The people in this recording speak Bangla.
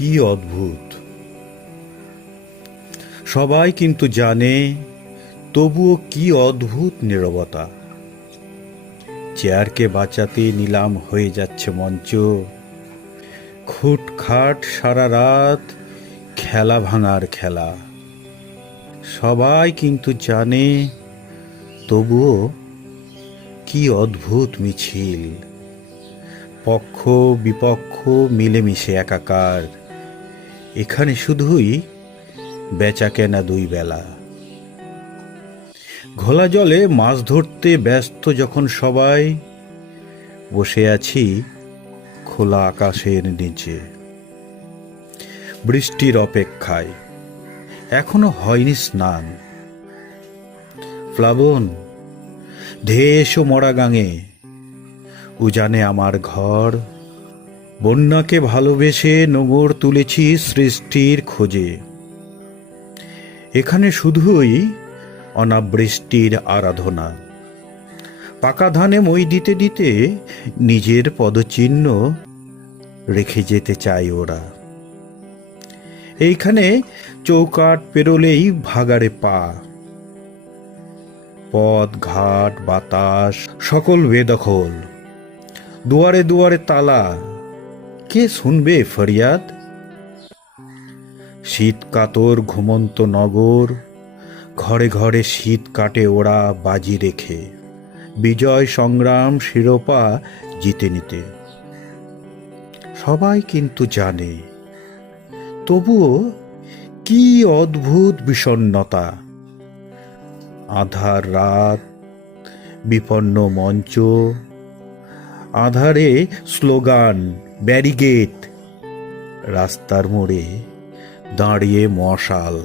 কি অদ্ভুত। সবাই কিন্তু জানে, তবুও কি অদ্ভুত নীরবতা। চেয়ারকে বাঁচাতে নিলাম হয়ে যাচ্ছে মঞ্চ। খুটখাট সারা রাত খেলা ভাঙার খেলা। সবাই কিন্তু জানে, তবুও কি অদ্ভুত মিছিল। পক্ষ বিপক্ষ মিলেমিশে একাকার। এখানে শুধুই বেচা কেনা দুই বেলা। ঘোলা জলে মাছ ধরতে ব্যস্ত যখন সবাই বসে আছি খোলা আকাশের নিচে। বৃষ্টির অপেক্ষায়। এখনও হয়নি স্নান। প্লাবন ধেয়ে মরা গাঙে উজানে আমার ঘর। বন্যাকে ভালোবেসে নোঙর তুলেছি সৃষ্টির খোঁজে। এখানে শুধুই অনাবৃষ্টির আরাধনা। পাকা ধানে মই দিতে দিতে নিজের পদচিহ্ন রেখে যেতে চায় ওরা। এইখানে চৌকাট পেরোলেই ভাগাড়ে পা। পথ, ঘাট, বাতাস, সকল বেদখল। দুয়ারে দুয়ারে তালা কে শুনবে ফরিয়াদ? শীত কাতর ঘুমন্ত নগর, ঘরে ঘরে শীত কাটে ওরা বাজি রেখে। বিজয় সংগ্রাম শিরোপা জিতে নিতে। সবাই কিন্তু জানে। তবুও কি অদ্ভুত বিষণ্ণতা। আধার রাত, বিপন্ন মঞ্চ, আধারে স্লোগান। ব্যারিগেট রাস্তার মোড়ে দাঁড়িয়ে মশাল